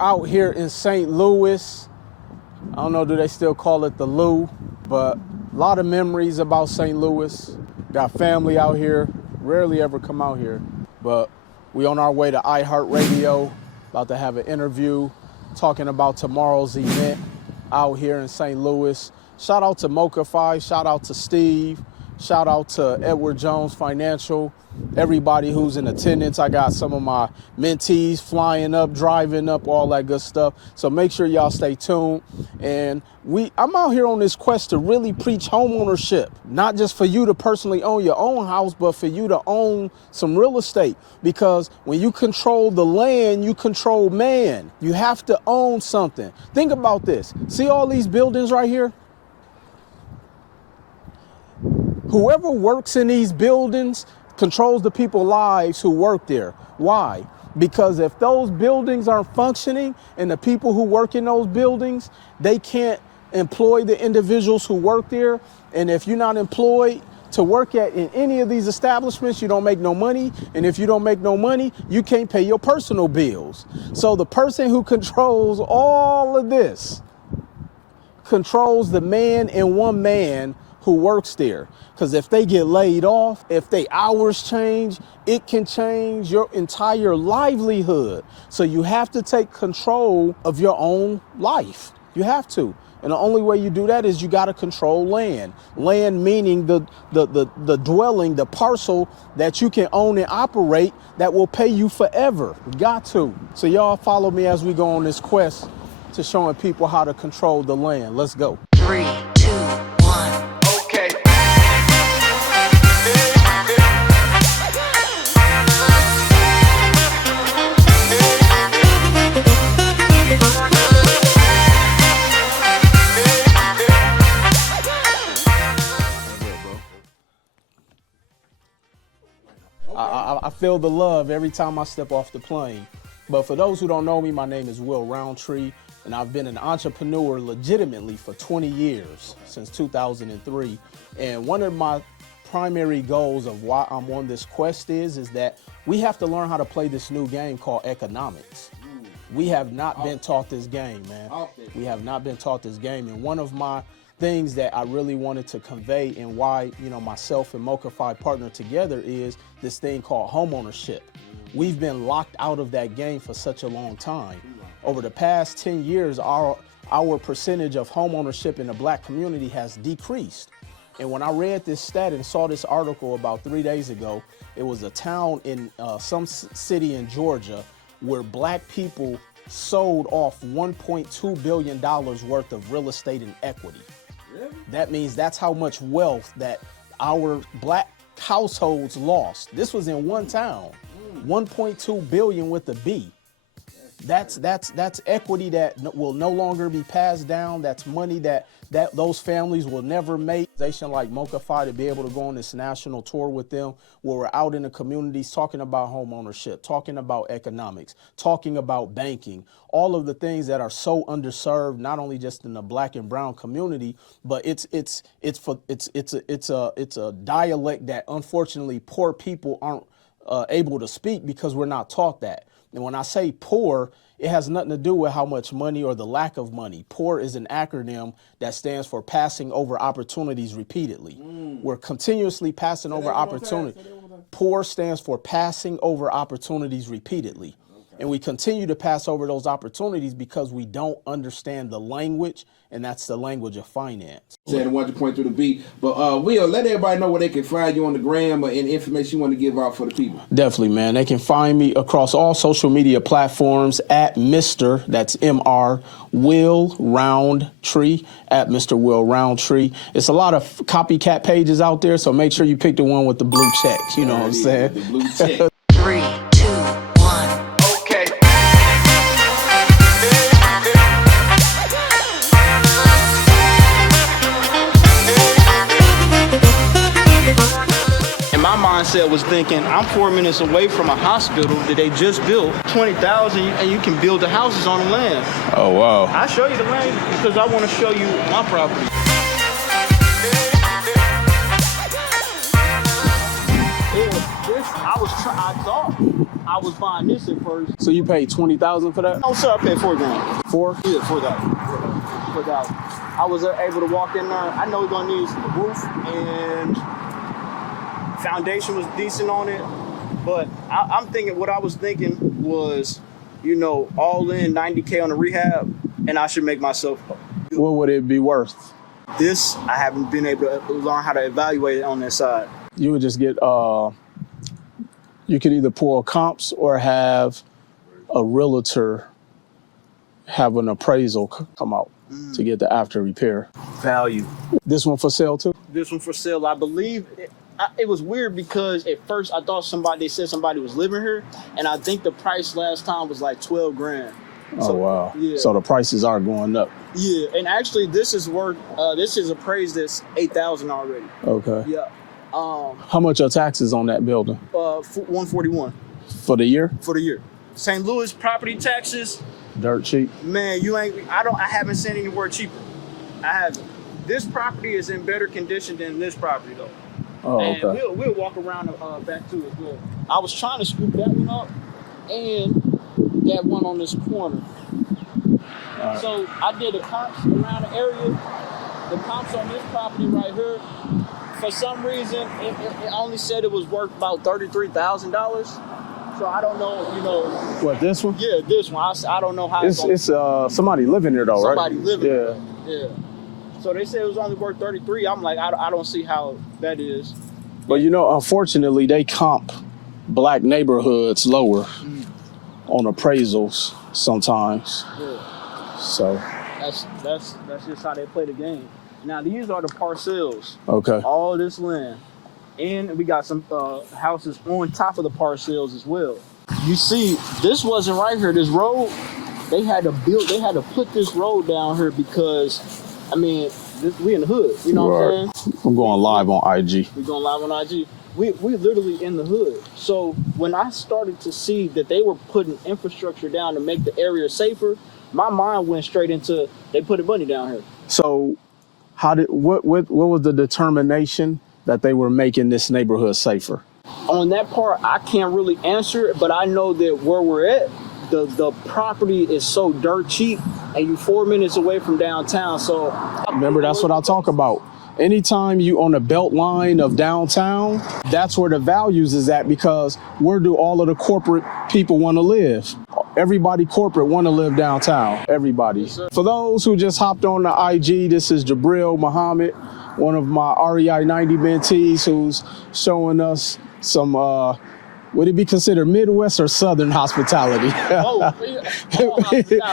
Out here in St. Louis. I don't know, do they still call it the Lou? But a lot of memories about St. Louis. Got family out here, rarely ever come out here. But we on our way to iHeartRadio, about to have an interview talking about tomorrow's event out here in St. Louis. Shout out to Mocha-Fi, shout out to Steve, shout out to Edward Jones Financial, everybody who's in attendance. I got some of my mentees flying up, driving up, all that good stuff. So make sure y'all stay tuned. And I'm out here on this quest to really preach homeownership, not just for you to personally own your own house, but for you to own some real estate. Because when you control the land, you control man. You have to own something. Think about this. See all these buildings right here? Whoever works in these buildings controls the people's lives who work there. Why? Because if those buildings aren't functioning and the people who work in those buildings, they can't employ the individuals who work there. And if you're not employed to work in any of these establishments, you don't make no money. And if you don't make no money, you can't pay your personal bills. So the person who controls all of this controls the man and one man who works there. Because if they get laid off, if they hours change, it can change your entire livelihood. So you have to take control of your own life. You have to. And the only way you do that is you got to control land. Land meaning the dwelling, the parcel that you can own and operate that will pay you forever. You got to. So y'all follow me as we go on this quest to showing people how to control the land. Let's go. 3, 2, 1. Okay. I feel the love every time I step off the plane. But for those who don't know me, my name is Roundtree, and I've been an entrepreneur legitimately for 20 years, since 2003. And one of my primary goals of why I'm on this quest is that we have to learn how to play this new game called economics. We have not been taught this game, man. We have not been taught this game. And one of my things that I really wanted to convey and why, myself and Mocha-Fi partner together is this thing called homeownership. We've been locked out of that game for such a long time. Over the past 10 years, our percentage of homeownership in the black community has decreased. And when I read this stat and saw this article about 3 days ago, it was a town in some city in Georgia where black people sold off $1.2 billion worth of real estate in equity. Really? That means that's how much wealth that our black households lost. This was in one town. 1.2 billion with a B. That's equity that will no longer be passed down. That's money that those families will never make. Like Mocha-Fi to be able to go on this national tour with them, where we're out in the communities talking about home ownership, talking about economics, talking about banking, all of the things that are so underserved, not only just in the black and brown community, but it's a dialect that unfortunately poor people aren't able to speak because we're not taught that. And when I say poor, it has nothing to do with how much money or the lack of money. POUR is an acronym that stands for passing over opportunities repeatedly. We're continuously passing over opportunities. POUR stands for passing over opportunities repeatedly. And we continue to pass over those opportunities because we don't understand the language, and that's the language of finance. Saying want to point through the beat, but Will, let everybody know where they can find you on the gram or any information you want to give out for the people. Definitely, man. They can find me across all social media platforms at Mr. That's M-R Will Roundtree at Mr. Will Roundtree. It's a lot of copycat pages out there, so make sure you pick the one with the blue check. You know what I'm saying? The blue check. 3, 2, 1. Okay. And my mindset was thinking, I'm 4 minutes away from a hospital that they just built, 20,000, and you can build the houses on the land. Oh, wow. I show you the land because I want to show you my property. I thought I was buying this at first. So you paid $20,000 for that? No, sir, I paid $4,000. Four? Yeah, $4,000. I was able to walk in there. I know we're gonna need a roof and foundation was decent on it, but I'm thinking what I was thinking was, you know, all in 90K on the rehab, and I should make myself. What would it be worth? This I haven't been able to learn how to evaluate it on that side. You would just get you could either pull comps or have a realtor have an appraisal come out to get the after repair. Value. This one for sale too? This one for sale, I believe. It was weird because at first I thought they said somebody was living here, and I think the price last time was like 12 grand. Oh, So, wow. yeah. So the prices are going up. Yeah, and actually this is worth, this is appraised as 8,000 already. Okay. Yeah. How much are taxes on that building 141 for the year? for the year. St. Louis property taxes, Dirt cheap? man, I haven't seen anywhere cheaper. I haven't. This property is in better condition than this property though. Oh, And okay. we'll walk around back to it as well. I was trying to scoop that one up and that one on this corner. Right. So I did the comps around the area. The comps on this property right here, for some reason, it only said it was worth about $33,000. So I don't know, you know. What, this one? Yeah, this one. I don't know how It's somebody living there though, right? somebody living Yeah. there. Yeah. So they said it was only worth 33. I'm like, I don't see how that is. But you know, unfortunately, they comp black neighborhoods lower on appraisals sometimes. Yeah. So, That's just how they play the game. Now these are the parcels. okay. All this land, and we got some houses on top of the parcels as well. You see, this wasn't right here. This road, they had to put this road down here because, I mean, we in the hood. You know what I'm saying? I'm going live on IG. We going live on IG. We literally in the hood. So when I started to see that they were putting infrastructure down to make the area safer, my mind went straight into they putting money down here. So, what was the determination that they were making this neighborhood safer? On that part, I can't really answer it, but I know that where we're at, the property is so dirt cheap, and you 4 minutes away from downtown. So Remember, that's what I talk about. Anytime you on the belt line of downtown, that's where the values is at, because where do all of the corporate people want to live? Everybody corporate want to live downtown. Everybody. Yes, sir. For those who just hopped on the IG, this is Jabril Muhammad, one of my REI 90 mentees, who's showing us some, would it be considered Midwest or Southern hospitality? all hospitality. All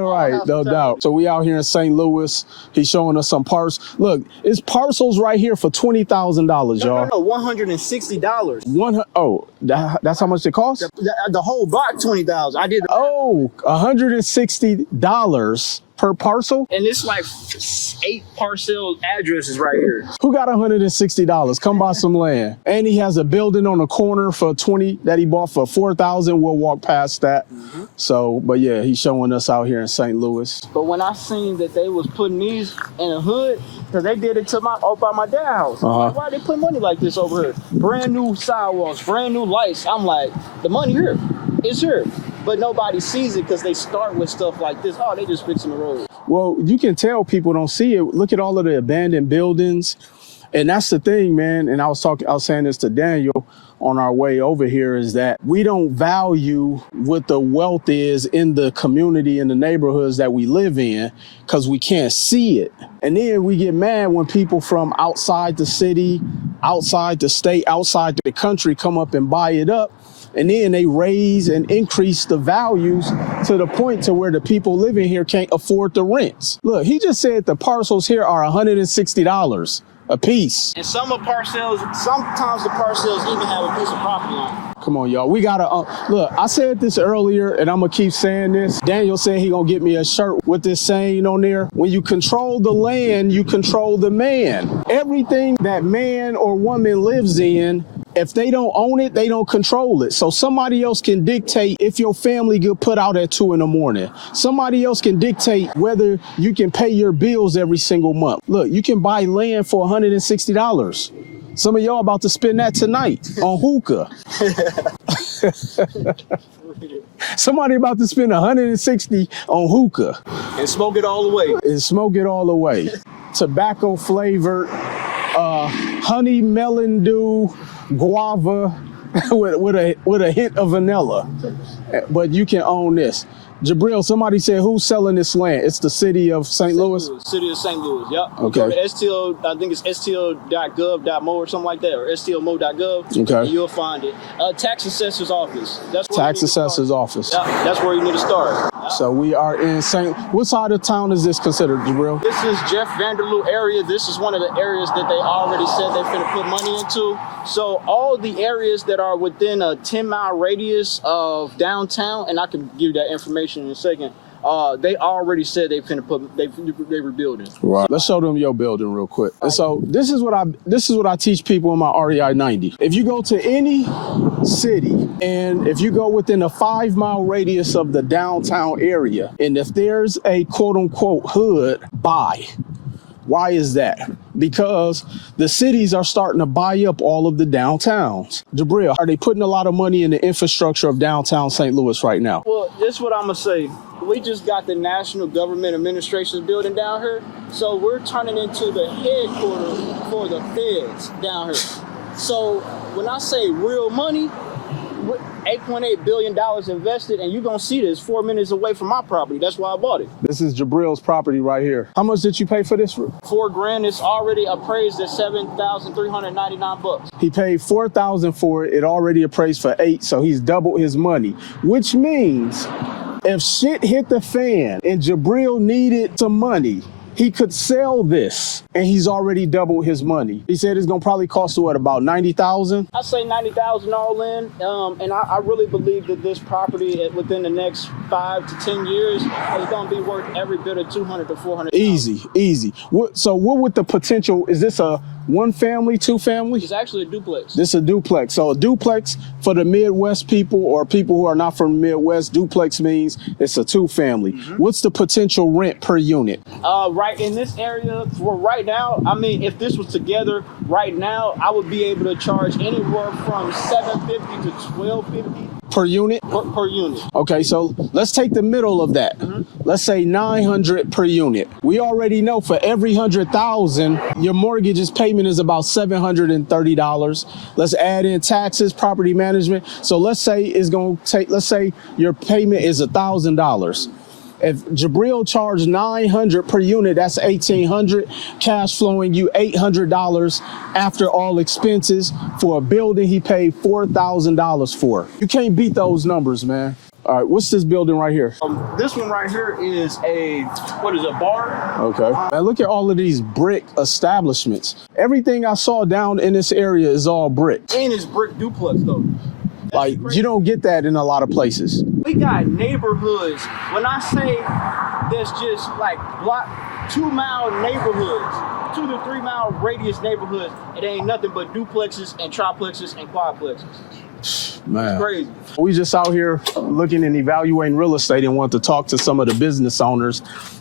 Right, no hospitality. doubt. So we out here in St. Louis. He's showing us some parcels. Look, it's parcels right here for $20,000, y'all. No, $160. That's how much it costs? The whole block, 20,000. I did. Oh, $160 per parcel? And it's like 8 parcel addresses right here. Who got $160? Come buy some land. And he has a building on the corner for 20 that he bought for 4,000. We'll walk past that. So, but yeah, he's showing us out here in St. Louis. But when I seen that they was putting these in the hood, because they did it to by my dad's house. I'm like, why they put money like this over here? Brand new sidewalks, brand new lights. I'm like, the money here, it's here. But nobody sees it because they start with stuff like this. Oh, they just fixing the road. Well, you can tell people don't see it. Look at all of the abandoned buildings. And that's the thing, man. And I was saying this to Daniel on our way over here is that we don't value what the wealth is in the community, in the neighborhoods that we live in, because we can't see it. And then we get mad when people from outside the city, outside the state, outside the country come up and buy it up. And then they raise and increase the values to the point to where the people living here can't afford the rents. Look, he just said the parcels here are $160 a piece. And sometimes the parcels even have a piece of property on it. Come on, y'all. We gotta look. I said this earlier, and I'm gonna keep saying this. Daniel said he gonna get me a shirt with this saying on there. When you control the land, you control the man. Everything that man or woman lives in, if they don't own it, they don't control it. So somebody else can dictate if your family get put out at 2 a.m. Somebody else can dictate whether you can pay your bills every single month. Look, you can buy land for $160. Some of y'all about to spend that tonight on hookah. Somebody about to spend $160 on hookah. And smoke it all the way. And smoke it all the way. Tobacco flavored, honey melon dew, guava with a hint of vanilla. But you can own this. Jabril, somebody said, who's selling this land? It's the city of St. Louis? City of St. Louis, yep. Okay. Go to STL, I think it's stl.gov.mo or something like that, or stlmo.gov. Okay. And you'll find it. Tax assessor's office. That's where Tax assessor's office. Yeah, that's where you need to start. So we are in what side of town is this considered, Jabril? This is Jeff Vanderloo area. This is one of the areas that they already said they're finna put money into. So all the areas that are within a 10-mile radius of downtown, and I can give you that information in a second, they already said they rebuilding. Right. Let's show them your building real quick. And so this is what I teach people in my REI 90. If you go to any city and if you go within a 5-mile radius of the downtown area, and if there's a quote unquote hood, buy. Why is that? Because the cities are starting to buy up all of the downtowns. Jabril, are they putting a lot of money in the infrastructure of downtown St. Louis right now? Well, this is what I'm going to say. We just got the National Government Administration building down here. So we're turning into the headquarters for the feds down here. So when I say real money, $8.8 billion invested, and you're going to see this 4 minutes away from my property. That's why I bought it. This is Jabril's property right here. How much did you pay for this? $4,000. It's already appraised at $7,399. He paid $4,000 for it. It already appraised for $8,000, so he's doubled his money, which means if shit hit the fan and Jabril needed some money, he could sell this, and he's already doubled his money. He said it's gonna probably cost what, about $90,000? I say $90,000 all in, and I really believe that this property within the next 5 to 10 years is gonna be worth every bit of $200,000 to $400,000. Easy. So what would the potential? Is this a 1 family, 2 family? It's actually a duplex. This is a duplex. So a duplex for the Midwest people or people who are not from the Midwest, duplex means it's a 2 family. Mm-hmm. What's the potential rent per unit? Right in this area, for right now, I mean, if this was together right now, I would be able to charge anywhere from $750 to $1,250 per unit? Per unit. Okay, so let's take the middle of that. Mm-hmm. Let's say $900 per unit. We already know for every $100,000, your mortgage's payment is about $730. Let's add in taxes, property management. So let's say your payment is $1,000. If Jabril charged $900 per unit, that's $1,800, cash flowing you $800 after all expenses for a building he paid $4,000 for. You can't beat those numbers, man. All right, what's this building right here? This one right here is a bar? Okay. Man, look at all of these brick establishments. Everything I saw down in this area is all brick. And it's brick duplex, though. Like, you don't get that in a lot of places. We got neighborhoods. When I say there's just like 2-mile neighborhoods, 2 to 3 mile radius neighborhoods, it ain't nothing but duplexes and triplexes and quadplexes. Man, it's crazy. We just out here looking and evaluating real estate and want to talk to some of the business owners,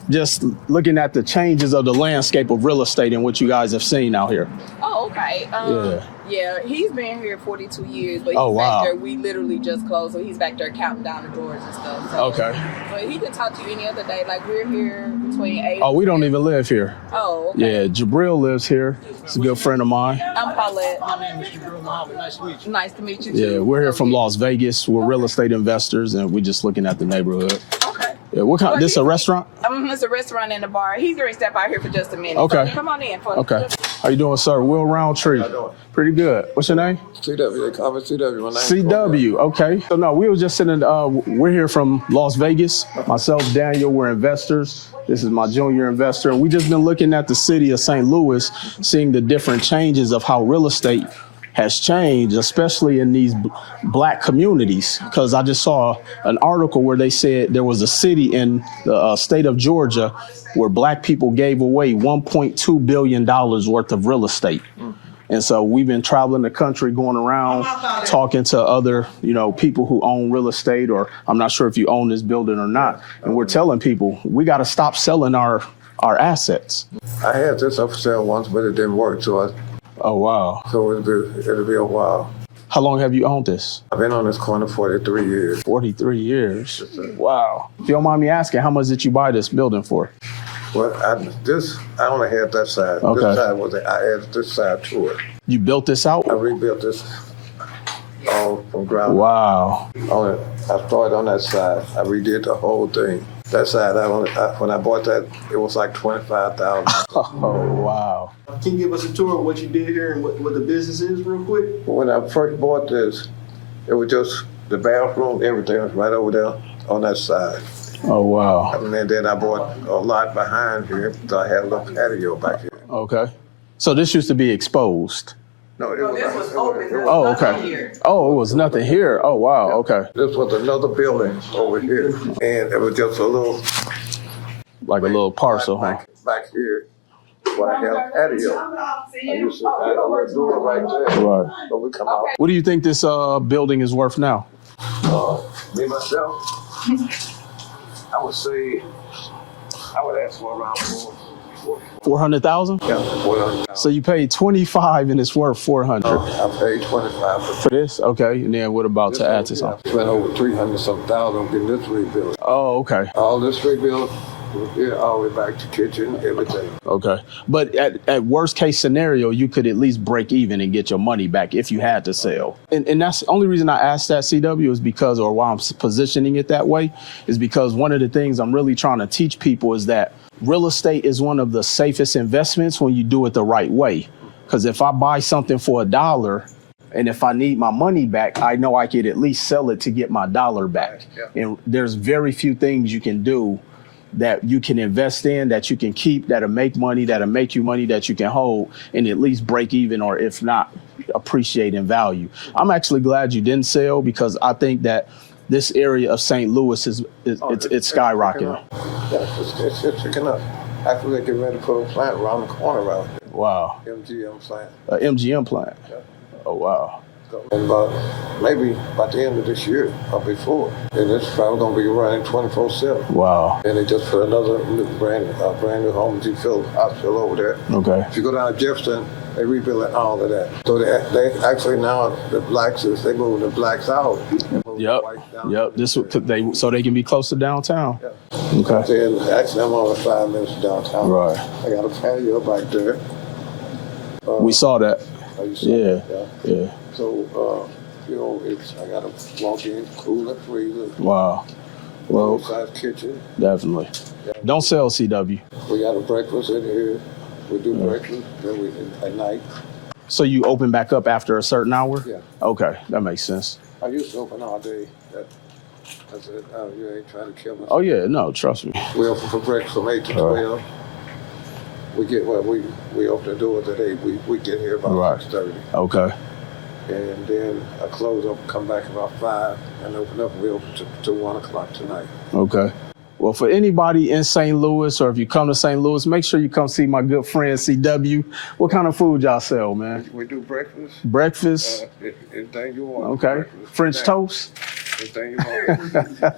just looking at the changes of the landscape of real estate and what you guys have seen out here. Oh, okay. Yeah. Yeah, he's been here 42 years, but he's Oh, wow. back there. We literally just closed, so he's back there counting down the doors and stuff. So, Okay. But he can talk to you any other day. Like, we're here between 8 Oh, we don't and even live here. Oh, okay. Yeah, Jabril lives here. He's a good friend of mine. I'm Paulette. My name is Jabril Muhammad. Nice to meet you. Nice to meet you, too. Yeah, we're here from Las Vegas. We're real estate investors, and we're just looking at the neighborhood. Okay. Yeah, what kind? This a restaurant? It's a restaurant and a bar. He's going to step out here for just a minute. Okay. So come on in. Okay. How you doing, sir? Will Roundtree. Pretty good. What's your name? CW, they call me CW. My name's CW. Okay. So no, we were just sitting. We're here from Las Vegas. Myself, Daniel, we're investors. This is my junior investor, and we just been looking at the city of St. Louis, seeing the different changes of how real estate has changed, especially in these black communities. Because I just saw an article where they said there was a city in the state of Georgia where black people gave away $1.2 billion worth of real estate. And so we've been traveling the country, going around, talking to other, people who own real estate, or I'm not sure if you own this building or not. And we're telling people we got to stop selling our assets. I had this up for sale once, but it didn't work, so Oh, wow. it'll be a while. How long have you owned this? I've been on this corner 43 years. 43 years. Wow. If you don't mind me asking, how much did you buy this building for? Well, I only had that side. Okay. This side I added this side to it. You built this out? I rebuilt this all from ground up. Wow. I started on that side. I redid the whole thing. That side, when I bought that, it was like $25,000. Oh, wow. Can you give us a tour of what you did here and what the business is real quick? When I first bought this, it was just the bathroom, everything was right over there on that side. Oh, wow. And then I bought a lot behind here, so I had a little patio back here. Okay. So this used to be exposed. No, This was open. There was Oh, nothing okay. here. Oh, it was nothing here. Oh, wow. Okay. This was another building over here, and it was just a little Like a little parcel, huh? back here where I had a patio. I used to have a little door right there. Right. So we come out. What do you think this building is worth now? Me myself, I would say I would ask for around 400,000? Yeah, 400. So you paid 25 and it's worth 400 I paid 25 for this? Okay. And then what about to add to I something? spent over 300 some thousand getting this rebuilt. Oh, okay. All this rebuilt, yeah, all the way back to kitchen, everything. Okay. But at worst case scenario, you could at least break even and get your money back if you had to sell. And that's the only reason I asked that, CW, is because, or why I'm positioning it that way, is because one of the things I'm really trying to teach people is that real estate is one of the safest investments when you do it the right way. Because if I buy something for $1 and if I need my money back, I know I could at least sell it to get my dollar back. Yeah. And there's very few things you can do that you can invest in, that you can keep, that'll make money, that'll make you money, that you can hold and at least break even, or if not, appreciate in value. I'm actually glad you didn't sell, because I think that this area of St. Louis it's skyrocketing. Yeah, it's picking up. Actually, they're getting ready to put a plant around the corner around here. Wow. MGM plant. An MGM plant. Yeah. Oh, wow. And maybe by the end of this year or before, and it's probably going to be running 24/7. Wow. And they just put another brand new home hospital over there. Okay. If you go down to Jefferson, they rebuilding all of that. So they actually now they moving the blacks out. Yep. This so they can be closer downtown. Yeah. Okay. And actually, I'm only 5 minutes downtown. Right. I got a patio back there. We saw that. You saw Yeah. that, Yeah. So, I got to walk in, cooler, freezer, Wow. Well, full-size kitchen. definitely. Don't sell, CW. We got a breakfast in here. We do breakfast at night. So you open back up after a certain hour? Yeah. Okay, that makes sense. I used to open all day. I said, oh, you ain't trying to kill me. Oh yeah, no, trust me. We open for breakfast from 8 to 12. We open the doors at 8. We get here about Right. 6:30. Okay. And then I close up, come back about 5, and open up. We open to 1 o'clock tonight. Okay. Well, for anybody in St. Louis, or if you come to St. Louis, make sure you come see my good friend CW. What kind of food y'all sell, man? We do breakfast. Breakfast? Anything you want. Okay. Breakfast. French Snack. toast? Anything you want.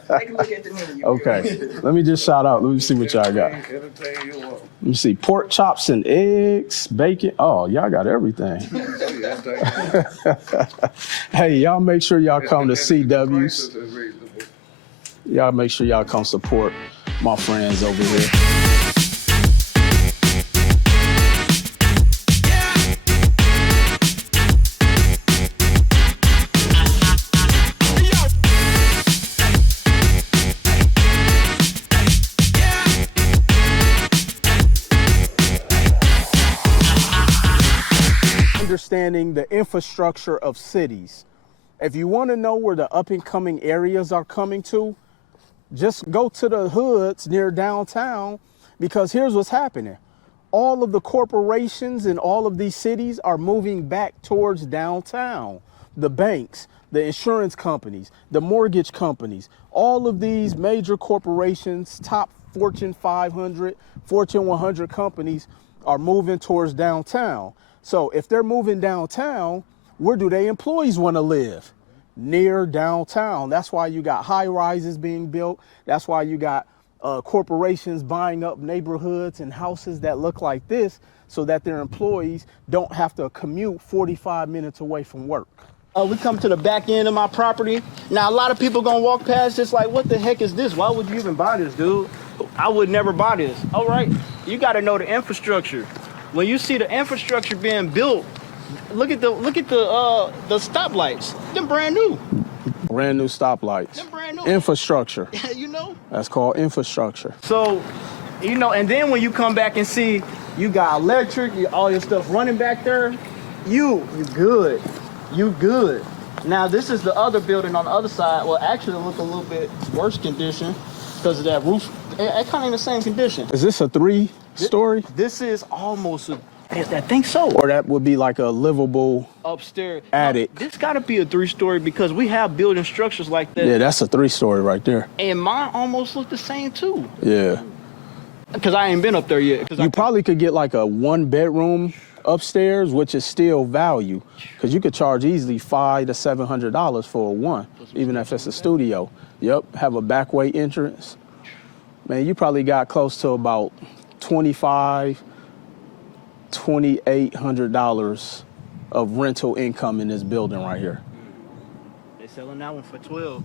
Take a look at the menu. Okay, let me just shout out. Let me see what y'all got. Anything you want. Let me see, pork chops and eggs, bacon. Oh, y'all got everything. See, anything. Hey, y'all make sure y'all come to The CW's. prices is reasonable. Y'all make sure y'all come support my friends over here. Understanding the infrastructure of cities. If you want to know where the up and coming areas are coming to, just go to the hoods near downtown, because here's what's happening. All of the corporations in all of these cities are moving back towards downtown. The banks, the insurance companies, the mortgage companies, all of these major corporations, top Fortune 500, Fortune 100 companies are moving towards downtown. So if they're moving downtown, where do their employees want to live? Near downtown. That's why you got high rises being built. That's why you got corporations buying up neighborhoods and houses that look like this, so that their employees don't have to commute 45 minutes away from work. We come to the back end of my property. Now, a lot of people gonna walk past this like, what the heck is this? Why would you even buy this, dude? I would never buy this. All right, you gotta know the infrastructure. When you see the infrastructure being built, look at the stoplights. They're brand new. Brand new stoplights. They're brand new. Infrastructure. You know? That's called infrastructure. So, you know, and then when you come back and see you got electric, all your stuff running back there, you good. You good. Now, this is the other building on the other side. Well, actually, it look a little bit worse condition because of that roof. It kind of in the same condition. Is this a 3-story? This is almost a, I think so. Or that would be like a livable Upstairs. attic? No, this got to be a 3-story because we have building structures like that. Yeah, that's a 3-story right there. And mine almost look the same too. Yeah. Because I ain't been up there yet. You probably could get like a 1-bedroom upstairs, which is still value, because you could charge easily $500 to $700 for a one, even if it's a studio. Yep, have a back way entrance. Man, you probably got close to about $2,800 of rental income in this building right here. They selling that one for 12.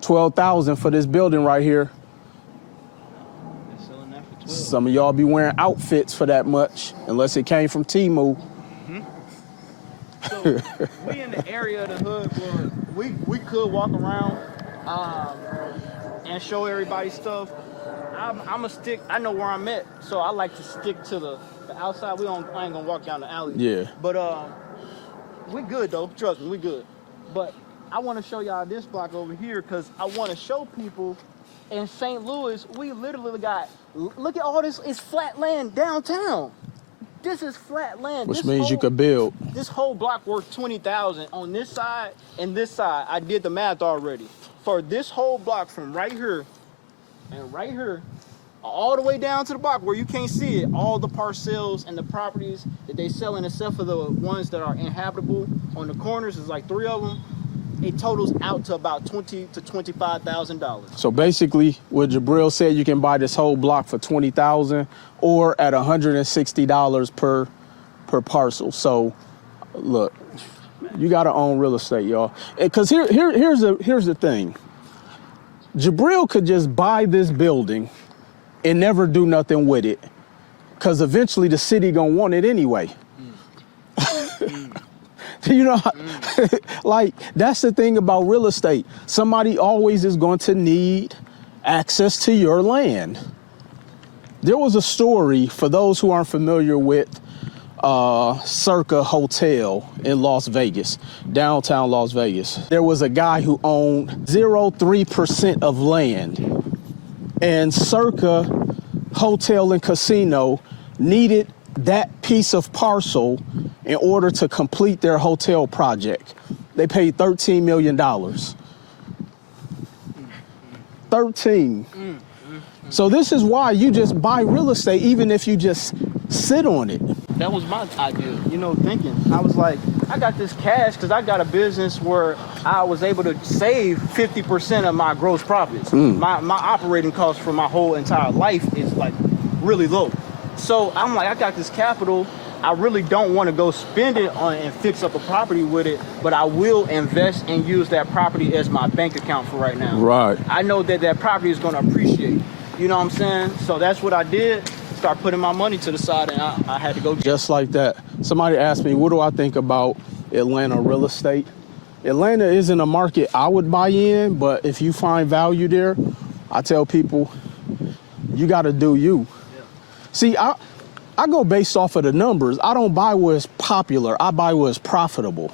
$12,000 for this building right here. They selling that for 12. Some of y'all be wearing outfits for that much, unless it came from Temu. So we in the area of the hood where we could walk around and show everybody stuff. I'm a stick. I know where I'm at, so I like to stick to the outside. I ain't gonna walk down the alley. Yeah. But we good though. Trust me, we good. But I want to show y'all this block over here because I want to show people in St. Louis we literally got. Look at all this. It's flat land downtown. This is flat land. Which means you could build. This whole block worth $20,000 on this side and this side. I did the math already. For this whole block from right here and right here, all the way down to the block where you can't see it, all the parcels and the properties that they selling, except for the ones that are inhabitable on the corners, is like 3 of them. It totals out to about $20,000 to $25,000. So basically, what Jabril said, you can buy this whole block for $20,000 or at $160 per parcel. So, look, you gotta own real estate, y'all. Because here's the thing. Jabril could just buy this building and never do nothing with it, because eventually the city gonna want it anyway. You know, like, that's the thing about real estate. Somebody always is going to need access to your land. There was a story, for those who aren't familiar with Circa Hotel in Las Vegas, downtown Las Vegas. There was a guy who owned 0.03% of land, and Circa Hotel and Casino needed that piece of parcel in order to complete their hotel project. They paid $13 million. 13. So this is why you just buy real estate, even if you just sit on it. that was my idea, thinking. I was like, I got this cash because I got a business where I was able to save 50% of my gross profits. My operating costs for my whole entire life is like really low. So I'm like, I got this capital. I really don't want to go spend it on and fix up a property with it, but I will invest and use that property as my bank account for right now. Right. I know that property is going to appreciate. You know what I'm saying? So that's what I did. Start putting my money to the side, and I had to go. Just like that. Somebody asked me, what do I think about Atlanta real estate? Atlanta isn't a market I would buy in, but if you find value there, I tell people, you got to do you. Yeah. See, I go based off of the numbers. I don't buy where it's popular. I buy where it's profitable.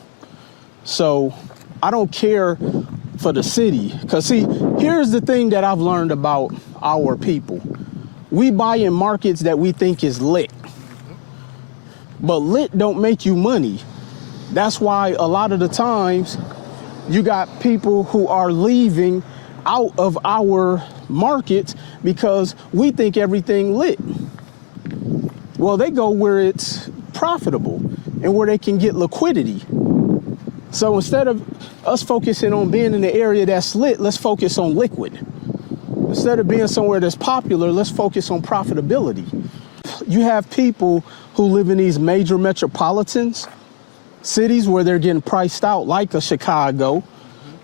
So I don't care for the city. Because, see, here's the thing that I've learned about our people. We buy in markets that we think is lit. But lit don't make you money. That's why a lot of the times you got people who are leaving out of our markets because we think everything lit. Well, they go where it's profitable and where they can get liquidity. So instead of us focusing on being in the area that's lit, let's focus on liquid. Instead of being somewhere that's popular, let's focus on profitability. You have people who live in these major metropolitans, cities where they're getting priced out, like a Chicago.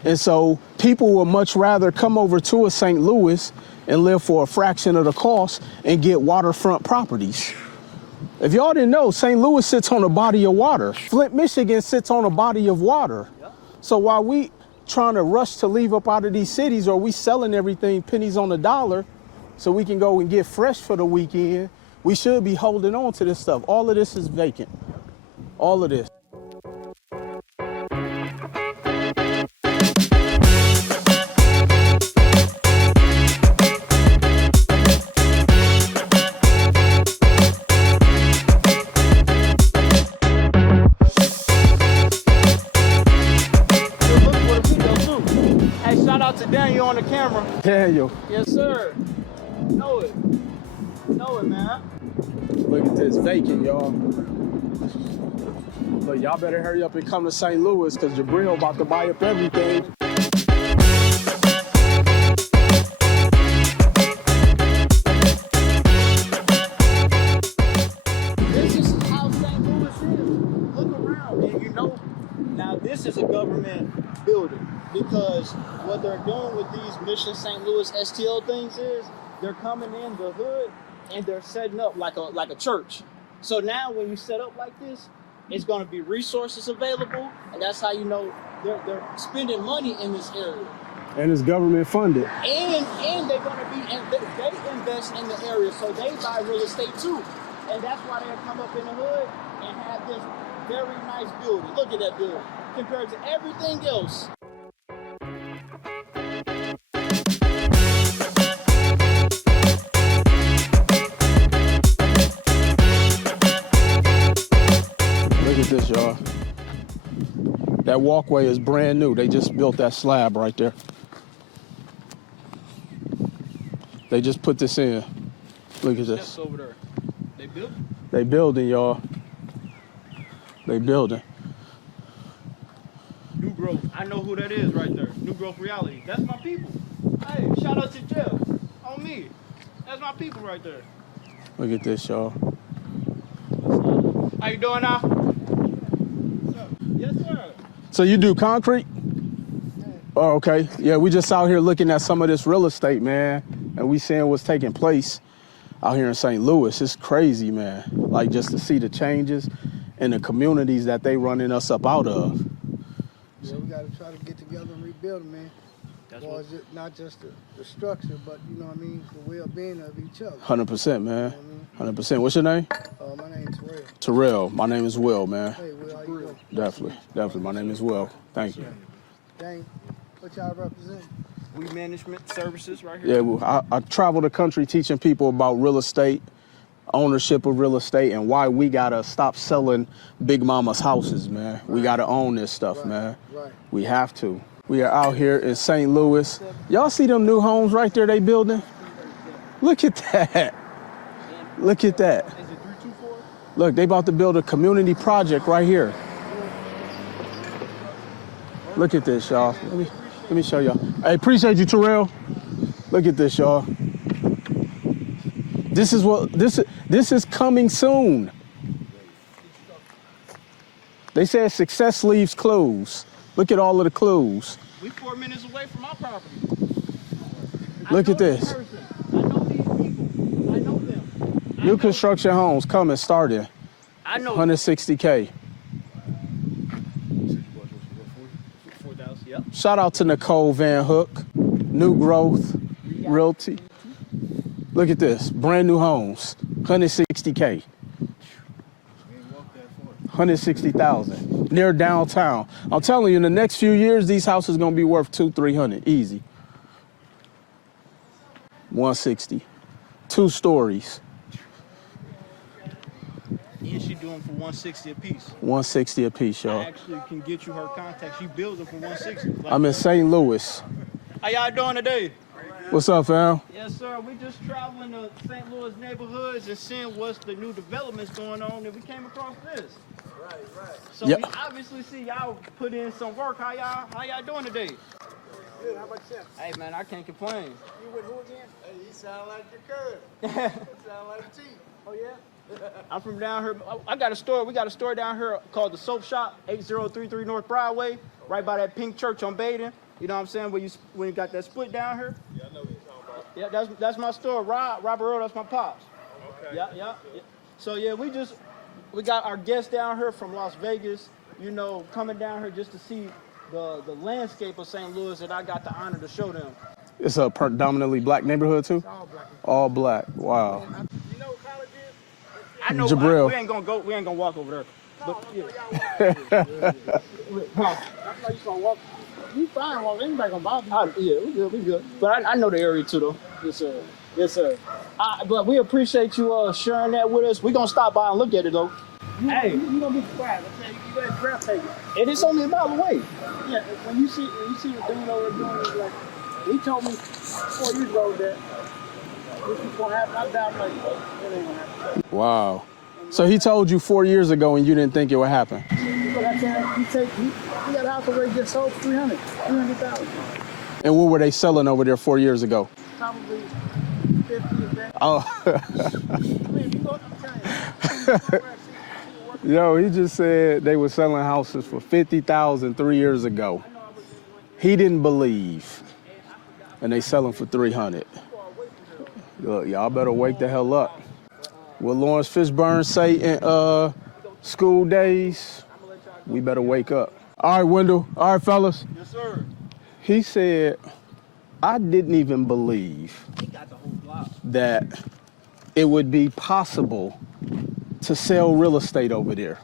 And so people would much rather come over to a St. Louis and live for a fraction of the cost and get waterfront properties. If y'all didn't know, St. Louis sits on a body of water. Flint, Michigan sits on a body of water. So while we trying to rush to leave up out of these cities, or we selling everything pennies on the dollar so we can go and get fresh for the weekend, we should be holding on to this stuff. All of this is vacant. All of this. Daniel on the camera. Daniel. Yes, sir. Know it, man. Look at this vacant, y'all. Look, y'all better hurry up and come to St. Louis because Jabril about to buy up everything. This is how St. Louis is. Look around, and now this is a government building. Because what they're doing with these Mission St. Louis STL things is they're coming in the hood and they're setting up like a church. So now when you set up like this, it's going to be resources available, and that's how you know they're spending money in this area. And it's government funded. And they're going to be, and they invest in the area, so they buy real estate too. And that's why they'll come up in the hood and have this very nice building. Look at that building compared to everything else. Look at this, y'all. That walkway is brand new. They just built that slab right there. They just put this in. Look at this. Steps over there. They building? They building, y'all. They building. New Growth. I know who that is right there. New Growth Reality. That's my people. Hey, shout out to Jeff. On me. That's my people right there. Look at this, y'all. How you doing now? Yes, sir. So you do concrete? Oh, okay. Yeah, we just out here looking at some of this real estate, man, and we seeing what's taking place out here in St. Louis. It's crazy, man. Like, just to see the changes in the communities that they running us up out of. Yeah, we got to try to get together and rebuild them, man. Well, not just the structure, but, you know what I mean, the well-being of each other. 100%, man. 100%. What's your name? My name's Terrell. Terrell. My name is Will, man. Hey, Will, how you doing? Definitely. My name is Will. Thank you. Dang, what y'all represent? We management services right here. Yeah, well, I travel the country teaching people about real estate, ownership of real estate, and why we gotta stop selling Big Mama's houses, man. Right. We gotta own this stuff, man. Right. We have to. We are out here in St. Louis. Y'all see them new homes right there they building? Look at that. Look at that. Is it 324? Look, they about to build a community project right here. Look at this, y'all. Let me show y'all. I appreciate you, Terrell. Look at this, y'all. This is coming soon. They said success leaves clues. Look at all of the clues. We 4 minutes away from our property. Look at this. I know these people. I know them. New construction homes coming, starting. I know 160K. 4,000. Yep. Shout out to Nicole Van Hook, New Growth Realty. Look at this, brand new homes, 160K. 160,000 near downtown. I'm telling you, in the next few years, these houses gonna be worth 200-300, easy. 160, 2 stories. And she doing for 160 a piece. 160 a piece, I y'all. actually can get you her contact. She builds them for 160. Like, I'm in St. Louis. how y'all doing today? What's up, fam? Yes, sir. We just traveling to St. Louis neighborhoods and seeing what's the new developments going on, and we came across this. Right. So Yep. we obviously see y'all put in some work. How y'all doing today? Good, how about yourself? Hey man, I can't complain. You with who again? Hey, you sound like your cousin. Sound like T. Oh, yeah? I'm from down here. I got a store. We got a store down here called the Soap Shop, 8033 North Broadway, right by that pink church on Baden. You know what I'm saying? When you got that split down here. Yeah, I know what you're talking about. Yeah, that's my store. Robert Earl, that's my pops. Okay. Yeah. So yeah, we got our guests down here from Las Vegas, you know, coming down here just to see the landscape of St. Louis that I got the honor to show them. It's a predominantly black neighborhood too? All black. All black, wow. You know what college is? I know Jabril. we ain't gonna walk over there. But yeah. I know you gonna walk. You fine, walk. Anybody gonna bother you? Yeah, we good. But I know the area too, though. Yes, sir. But we appreciate you sharing that with us. We gonna stop by and look at it, though. Hey, You gonna be surprised. I tell you, you better grab take it. and it's only a mile away. Yeah, when you see what dude over doing, it's like, he told me 4 years ago that this was gonna happen. I doubt like, it ain't gonna happen. Wow. So he told you 4 years ago and you didn't think it would happen? But I tell you, he got a house already just sold for 300,000. And what were they selling over there 4 years ago? Probably 50 of that. Oh, I mean, if you go, I'm telling you. yo, he just said they were selling houses for 50,000 3 years ago. He didn't believe, and they selling for 300. Look, y'all better wake the hell up. What Lawrence Fishburne say in School Days, we better wake up. All right, Wendell. All right, fellas. Yes, sir. He said, I didn't even believe He got the whole block. that it would be possible to sell real estate over there.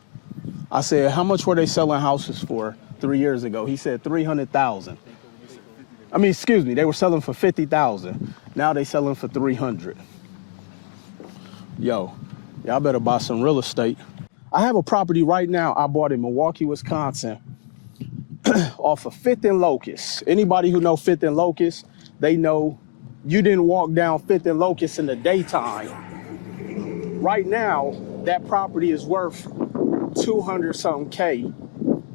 I said, how much were they selling houses for 3 years ago? He said 300,000. I mean, excuse me, they were selling for 50,000. Now they selling for 300. Yo, y'all better buy some real estate. I have a property right now I bought in Milwaukee, Wisconsin, off of 5th and Locust. Anybody who know 5th and Locust, they know you didn't walk down 5th and Locust in the daytime. Right now, that property is worth 200-something K.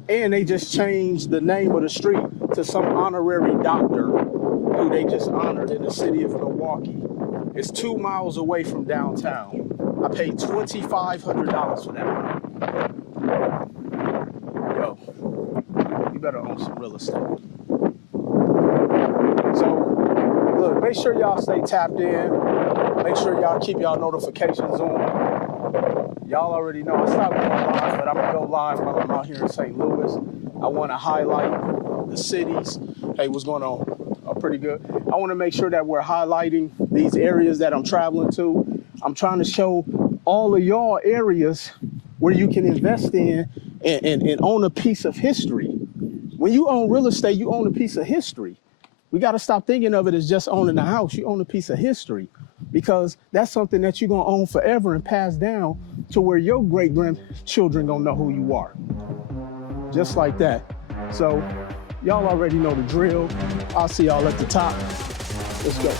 And they just changed the name of the street to some honorary doctor who they just honored in the city of Milwaukee. It's 2 miles away from downtown. I paid $2,500 for that. Yo, you better own some real estate. So, look, make sure y'all stay tapped in. Make sure y'all keep y'all notifications on. Y'all already know I stopped going live, but I'm gonna go live while I'm out here in St. Louis. I wanna highlight the cities. Hey, what's going on? Oh, pretty good. I wanna make sure that we're highlighting these areas that I'm traveling to. I'm trying to show all of y'all areas where you can invest in and own a piece of history. When you own real estate, you own a piece of history. We gotta stop thinking of it as just owning a house. You own a piece of history because that's something that you're gonna own forever and pass down to where your great grandchildren gonna know who you are. Just like that. So y'all already know the drill. I'll see y'all at the top. Let's go.